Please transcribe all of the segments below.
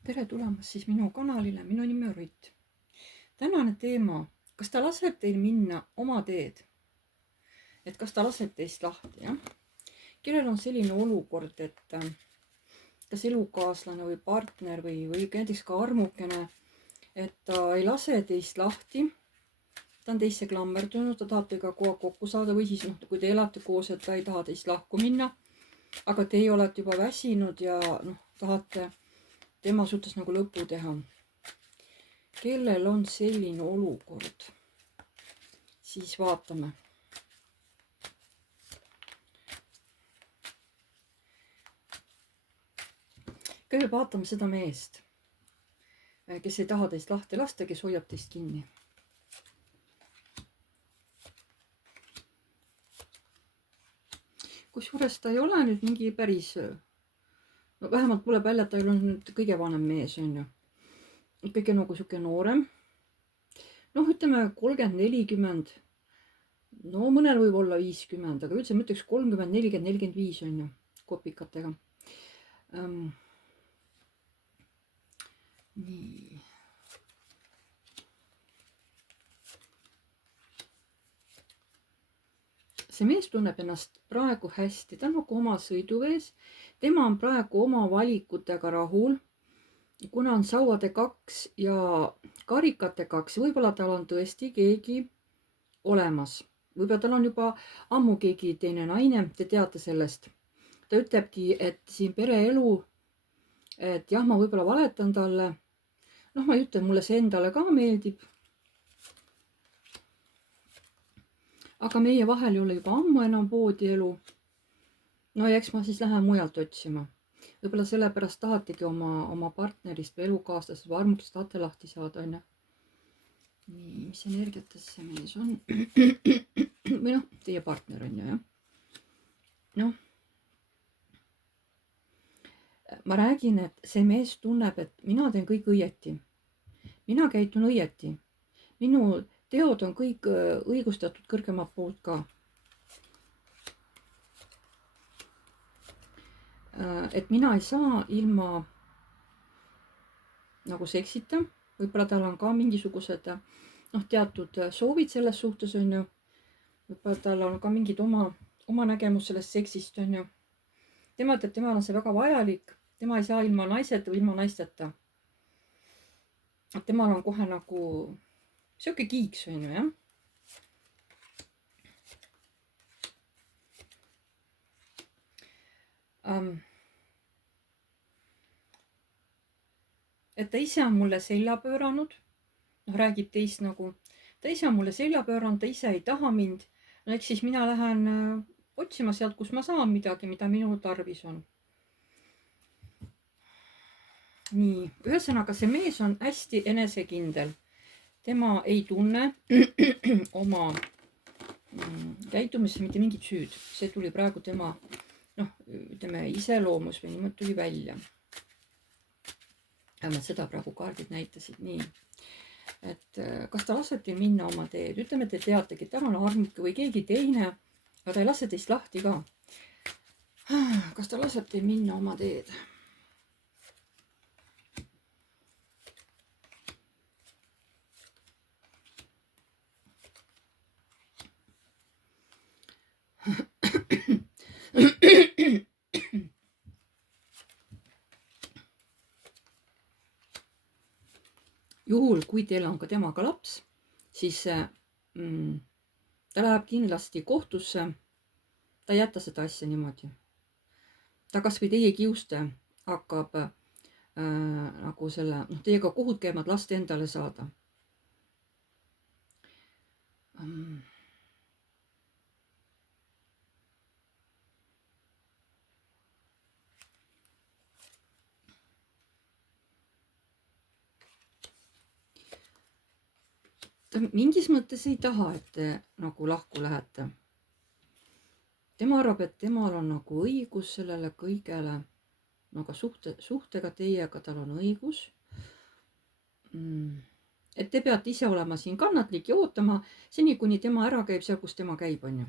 Tere tulemast siis minu kanalile, minu nimi on Rutt. Tänane teema, kas ta laseb teil minna oma teed? Et kas ta laseb teist lahti, jah? Kellel on selline olukord, et kas elukaaslane või partner või näiteks ka armukene, et ta ei lase teist lahti, ta on teisse klammerdunud, ta tahab teiega kogu aeg kokku saada või siis kui te elate koos, et ta ei taha teist lahku minna, aga teie olete juba väsinud ja tahate tema suhtes nagu lõpu teha. Kellel on selline olukord? Siis vaatame. Kõigepealt vaatame seda meest, kes ei taha teist lahti lasta, kes hoiab teist kinni. Kusjuures ta ei ole nüüd mingi päris, no vähemalt tuleb välja, et ta ei ole nüüd kõige vanem mees, on ju. Kõige nagu siuke noorem. Ütleme 30-40. No mõnel võib olla 50, aga üldse ma ütleks 30, 40, 45 on ju kopikatega. Nii. See mees tunneb ennast praegu hästi, ta on nagu oma sõiduvees, tema on praegu oma valikutega rahul, kuna on sauade 2 ja karikate 2, võib-olla tal on tõesti keegi olemas, võib-olla tal on juba ammu keegi teine naine, te teate sellest. Ta ütlebki, et siin pereelu, et jah, ma võib-olla valetan talle, ma ei ütle, mulle see endale ka meeldib. Aga meie vahel ei ole juba ammu enam voodielu. No ja eks ma siis lähen mujalt otsima. Võib-olla sellepärast tahategi oma partnerist või elukaaslasest või armukest tahate lahti saada, on ju. Nii, mis energiates see mees on? Või teie partner on ju, jah. Ma räägin, et see mees tunneb, et mina teen kõik õieti. Mina käitun õieti. Minu teod on kõik õigustatud kõrgemalt poolt ka. Et mina ei saa ilma nagu seksita. Võib-olla tal on ka mingisugused teatud soovid selles suhtes, on ju. Võib-olla tal on ka mingid oma nägemus sellest seksist, on ju. Tema ütleb, temal on see väga vajalik. Tema ei saa ilma naiseta või ilma naisteta. Temal on kohe nagu siuke kiiks, on ju, jah. Et ta ise on mulle selja pööranud, räägib teist nagu, ta ise on mulle selja pööranud, ta ise ei taha mind, eks siis mina lähen otsima sealt, kus ma saan midagi, mida minul tarvis on. Nii, ühesõnaga see mees on hästi enesekindel. Tema ei tunne oma käitumisse mitte mingit süüd. See tuli praegu tema, ütleme, iseloomus või niimoodi tuli välja. Vähemalt seda praegu kaardid näitasid nii. Et kas ta laseb teil minna oma teed? Ütleme, te teategi, et tal on armuke või keegi teine, aga ta ei lase teist lahti ka. Kas ta laseb teil minna oma teed? Juhul, kui teil on ka temaga laps, siis ta läheb kindlasti kohtusse. Ta ei jäta seda asja niimoodi. Ta kas või teie kiuste hakkab nagu selle, teiega kohut käima, et last endale saada. Ta mingis mõttes ei taha, et te nagu lahku lähete. Tema arvab, et temal on nagu õigus sellele kõigele, aga suhtega teiega tal on õigus. Et te peate ise olema siin kannatlik ja ootama seni, kuni tema ära käib seal, kus tema käib, on ju.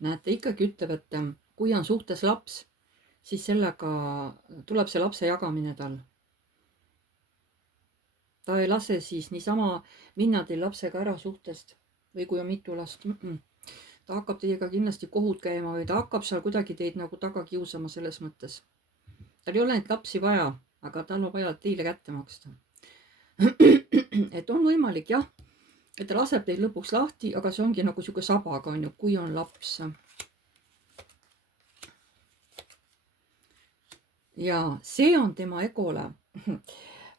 näete, ikkagi ütleb, et kui on suhtes laps, siis sellega tuleb see lapse jagamine tal. Ta ei lase siis niisama minna teil lapsega ära suhtest või kui on mitu last. Ta hakkab teiega kindlasti kohut käima või ta hakkab seal kuidagi teid nagu taga kiusama selles mõttes. Tal ei ole neid lapsi vaja, aga tal on vaja teile kätte maksta. Et on võimalik jah, et ta laseb teid lõpuks lahti, aga see ongi nagu sihuke sabaga, on ju, kui on laps. Ja see on tema egole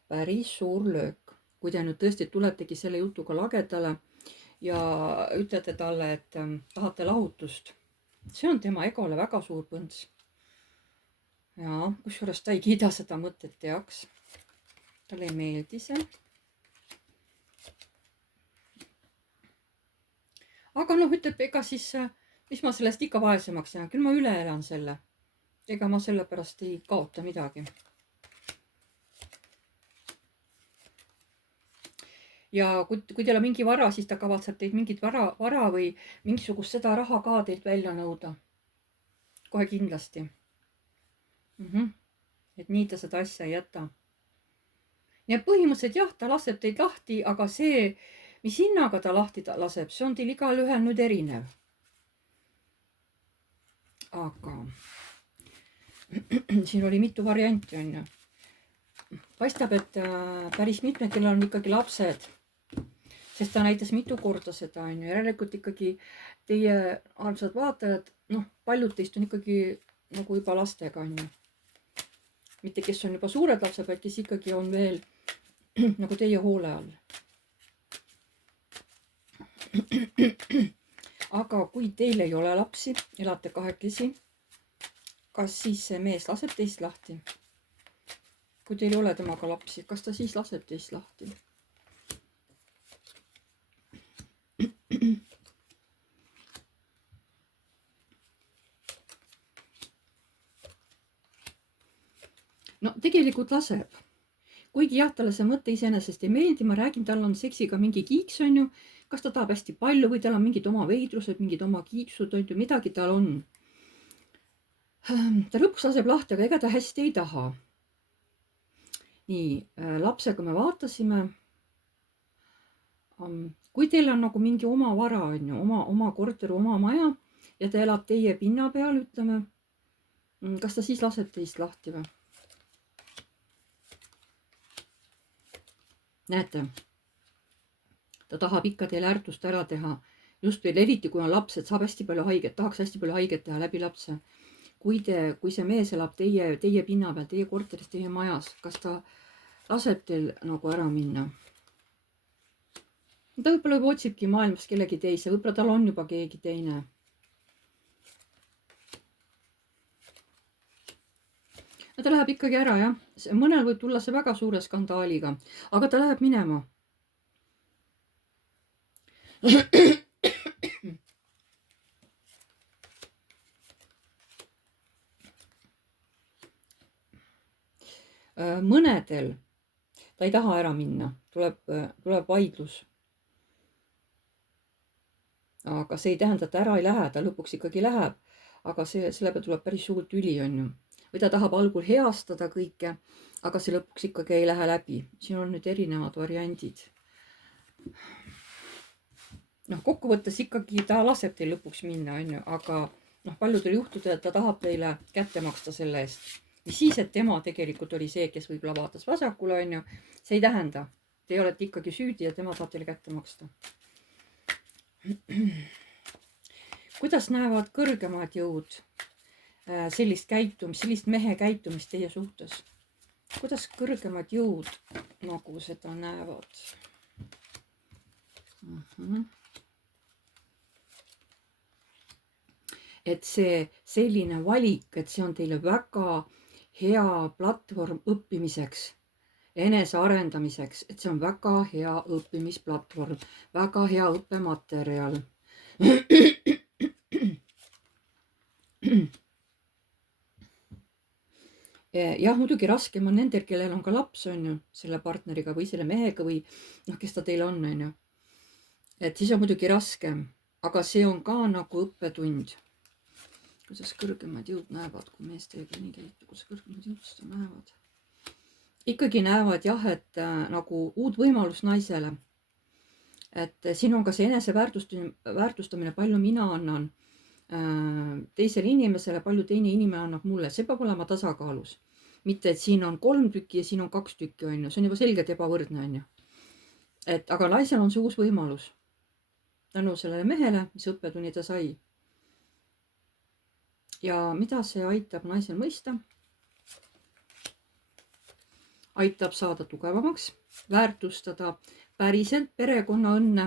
päris suur löök. Kui te nüüd tõesti tuletegi selle jutuga lagedale ja ütlete talle, et tahate lahutust. See on tema egole väga suur põnts. Ja kusjuures ta ei kiida seda mõtet teaks. Talle ei meeldi see. Aga noh, ütleb, ega siis, mis ma sellest ikka vaesemaks jään, küll ma üle elan selle. Ega ma sellepärast ei kaota midagi. Ja kui teil on mingi vara, siis ta kavatseb teid mingit vara või mingisugust seda raha ka teilt välja nõuda. Kohe kindlasti. Et nii ta seda asja ei jäta. Nii et põhimõtteliselt jah, ta laseb teid lahti, aga see, mis hinnaga ta lahti laseb, see on teil igal ühel nüüd erinev. Aga siin oli mitu varianti, on ju. Paistab, et päris mitmed, kellel on ikkagi lapsed, sest ta näitas mitu korda seda, on ju. Järelikult ikkagi teie armsad vaatajad, noh, paljud teist on ikkagi nagu juba lastega, on ju. Mitte kes on juba suured lapsed, vaid kes ikkagi on veel nagu teie hoole all. Aga kui teil ei ole lapsi, elate kahekesi, kas siis see mees laseb teist lahti? Kui teil ei ole temaga lapsi, kas ta siis laseb teist lahti? No tegelikult laseb. Kuigi jah, talle see mõte iseenesest ei meeldi, ma räägin, tal on seksiga mingi kiiks, on ju. Kas ta tahab hästi palju või tal on mingid oma veidrused, mingid oma kiiksud, on ju, midagi tal on. Ta lõpuks laseb lahti, aga ega ta hästi ei taha. Nii, lapsega me vaatasime. Kui teil on nagu mingi oma vara, on ju, oma korter, oma maja ja ta elab teie pinna peal, ütleme, kas ta siis laseb teist lahti või? Näete, ta tahab ikka teile ärtust ära teha. Just veel eriti, kui on laps, et saab hästi palju haiget, tahaks hästi palju haiget teha läbi lapse. Kui see mees elab teie pinna peal, teie korteris, teie majas, kas ta laseb teil nagu ära minna? Ta võib-olla juba otsibki maailmas kellegi teise, võib-olla tal on juba keegi teine. Ta läheb ikkagi ära, jah. Mõnel võib tulla see väga suure skandaaliga, aga ta läheb minema. Mõnedel ta ei taha ära minna, tuleb vaidlus. Aga see ei tähenda, et ta ära ei lähe, ta lõpuks ikkagi läheb, aga selle peale tuleb päris suur tüli, on ju. Või ta tahab algul heastada kõike, aga see lõpuks ikkagi ei lähe läbi. Siin on nüüd erinevad variandid. Noh, kokkuvõttes ikkagi ta laseb teil lõpuks minna, on ju, aga noh, paljudel juhtudel ta tahab teile kätte maksta selle eest. Mis siis, et tema tegelikult oli see, kes võib-olla vaatas vasakule, on ju. See ei tähenda. Te olete ikkagi süüdi ja tema saab teile kätte maksta. Kuidas näevad kõrgemad jõud sellist käitumist, sellist mehe käitumist teie suhtes? Kuidas kõrgemad jõud nagu seda näevad? Et see selline valik, et see on teile väga hea platvorm õppimiseks, enese arendamiseks, et see on väga hea õppimisplatvorm, väga hea õppematerjal. Jah, muidugi raskem on nendel, kellel on ka laps, on ju, selle partneriga või selle mehega või noh, kes ta teil on ju. Et siis on muidugi raskem, aga see on ka nagu õppetund. kuidas kõrgemad jõud näevad, kui mees teiega nii käitub, kuidas kõrgemad jõud seda näevad? Ikkagi näevad jah, et nagu uut võimalust naisele. Et siin on ka see eneseväärtustamine, palju mina annan teisele inimesele, palju teine inimene annab mulle, see peab olema tasakaalus. Mitte, et siin on 3 tükki ja siin on 2 tükki, on ju, see on juba selgelt ebavõrdne, on ju. Et aga naisel on see uus võimalus tänu sellele mehele, mis õppetunni ta sai. Ja mida see aitab naisel mõista? Aitab saada tugevamaks, väärtustada päriselt perekonna õnne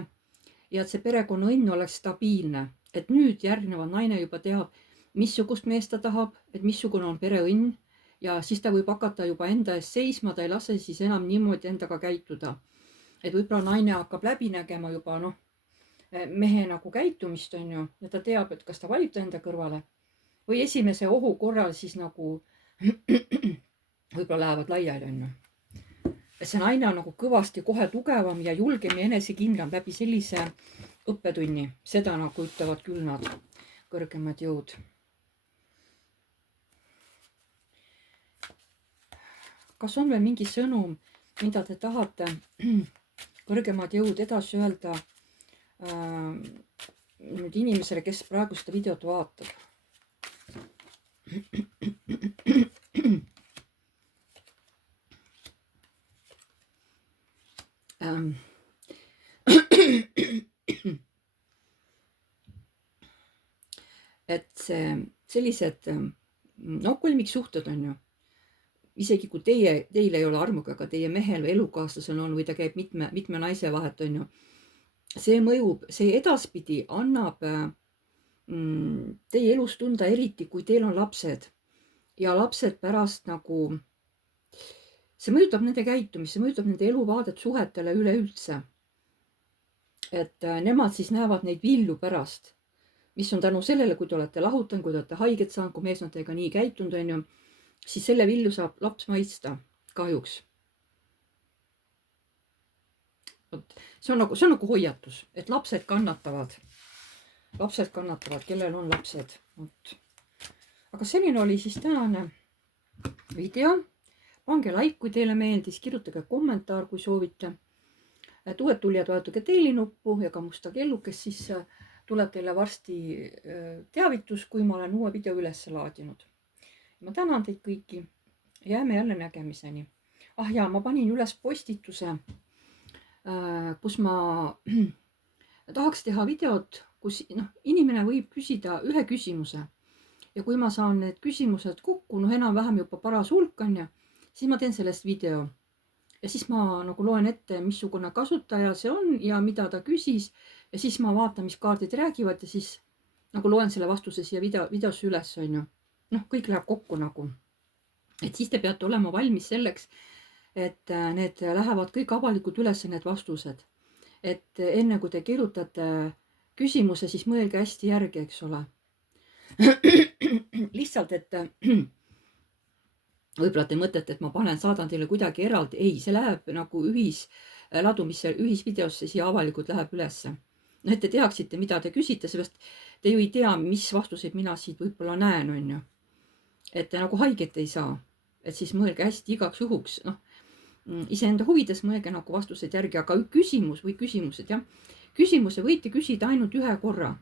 ja et see perekonna õnn oleks stabiilne. Et nüüd järgneval naine juba teab, missugust meest ta tahab, et missugune on pereõnn ja siis ta võib hakata juba enda eest seisma, ta ei lase siis enam niimoodi endaga käituda. Et võib-olla naine hakkab läbi nägema juba mehe nagu käitumist, on ju, ja ta teab, et kas ta valib ta enda kõrvale või esimese ohu korral siis nagu võib-olla lähevad laiali, on ju. Et see naine on nagu kõvasti kohe tugevam ja julgem ja enesekindlam läbi sellise õppetunni. Seda nagu ütlevad küll nad kõrgemad jõud. Kas on veel mingi sõnum, mida te tahate kõrgemad jõud edasi öelda nüüd inimesele, kes praegu seda videot vaatab? Et sellised kolmiksuhted on ju, isegi kui teil ei ole armuga, aga teie mehel või elukaaslasel on või ta käib mitme naise vahet, on ju, see mõjub, see edaspidi annab teie elus tunda, eriti kui teil on lapsed ja lapsed pärast nagu, see mõjutab nende käitumist, see mõjutab nende eluvaadet suhetele üleüldse. Et nemad siis näevad neid vilju pärast, mis on tänu sellele, kui te olete lahutanud, kui te olete haiget saanud, kui mees on teiega nii käitunud, on ju, siis selle vilju saab laps maitsta kahjuks. See on nagu hoiatus, et lapsed kannatavad, kellel on lapsed. Aga selline oli siis tänane video. Pange like, kui teile meeldis, kirjutage kommentaar, kui soovite. Uued tulijad, vajutage tellinuppu ja ka musta kellukest, siis tuleb teile varsti teavitus, kui ma olen uue video üles laadinud. Ma tänan teid kõiki. Jääme jälle nägemiseni. Ja ma panin üles postituse, kus ma tahaks teha videot, kus inimene võib küsida ühe küsimuse. Ja kui ma saan need küsimused kokku, enam-vähem juba paras hulk on ja, siis ma teen sellest video. Ja siis ma nagu loen ette, missugune kasutaja see on ja mida ta küsis. Ja siis ma vaatan, mis kaardid räägivad ja siis nagu loen selle vastuse siia videos üles, on ju. Kõik läheb kokku nagu. Et siis te peate olema valmis selleks, et need lähevad kõik avalikult üles, need vastused. Et enne kui te kirjutate küsimuse, siis mõelge hästi järgi, eks ole. Lihtsalt, et võib-olla te mõtlete, et ma saadan teile kuidagi eraldi. Ei, see läheb nagu ühisladumisse, ühisvideosse, siia avalikult läheb ülesse. Et te teaksite, mida te küsite, sellest te ju ei tea, mis vastuseid mina siit võib-olla näen, on ju. Et te nagu haiget ei saa. Et siis mõelge hästi igaks juhuks. Iseenda huvides mõelge nagu vastuseid järgi, aga küsimus või küsimused, jah. Küsimuse võite küsida ainult ühe korra.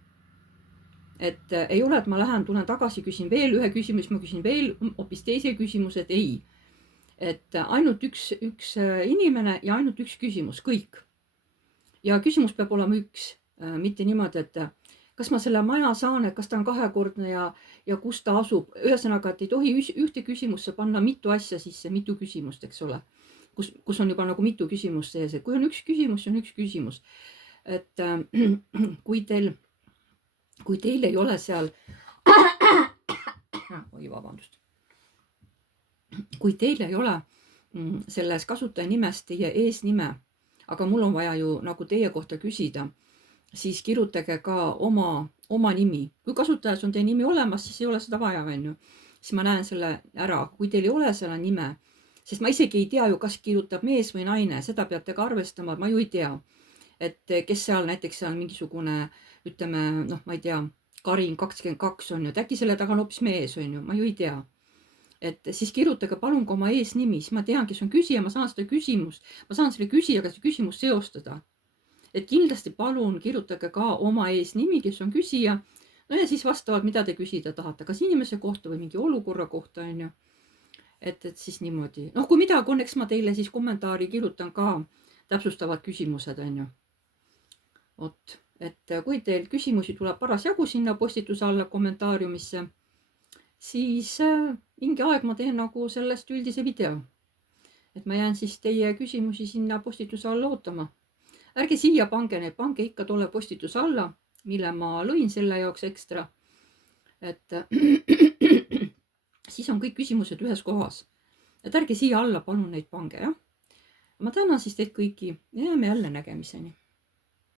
Et ei ole, et ma tulen tagasi, küsin veel ühe küsimus, ma küsin veel hoopis teise küsimused, ei. Et ainult üks inimene ja ainult üks küsimus, kõik. Ja küsimus peab olema üks, mitte niimoodi, et kas ma selle maja saan, et kas ta on kahekordne ja kus ta asub. Ühesõnaga, et ei tohi ühte küsimusse panna mitu asja sisse, mitu küsimust, eks ole. Kus on juba nagu mitu küsimust sees, et kui on üks küsimus, see on üks küsimus. Et kui teil ei ole seal, vabandust, kui teil ei ole selles kasutaja nimest teie eesnime, aga mul on vaja ju nagu teie kohta küsida, siis kirjutage ka oma nimi. Kui kasutajas on teie nimi olemas, siis ei ole seda vaja, on ju. Siis ma näen selle ära. Kui teil ei ole selle nime, sest ma isegi ei tea ju, kas kirjutab mees või naine, seda peate ka arvestama, ma ju ei tea. Et kes seal näiteks seal mingisugune, ütleme, ma ei tea, Karin 22 on ju, et äkki selle taga on hoopis mees, on ju, ma ju ei tea. Et siis kirjutage palun ka oma eesnimi, siis ma tean, kes on küsija, ma saan seda küsimust, ma saan selle küsijaga seda küsimust seostada. Et kindlasti palun kirjutage ka oma eesnimi, kes on küsija. No ja siis vastavalt, mida te küsida tahate, kas inimese kohta või mingi olukorra kohta, on ju. Et siis niimoodi. Noh, kui midagi on, eks ma teile siis kommentaari kirjutan ka täpsustavad küsimused, on ju. Vot, et kui teil küsimusi tuleb parasjagu sinna postituse alla kommentaariumisse, siis mingi aeg ma teen nagu sellest üldise video. Et ma jään siis teie küsimusi sinna postituse alla ootama. Ärge siia pange neid, pange ikka tolle postituse alla, mille ma lõin selle jaoks ekstra. Et siis on kõik küsimused ühes kohas. Et ärge siia alla palun neid pange, jah. Ma tänan siis teid kõiki ja jääme jälle nägemiseni.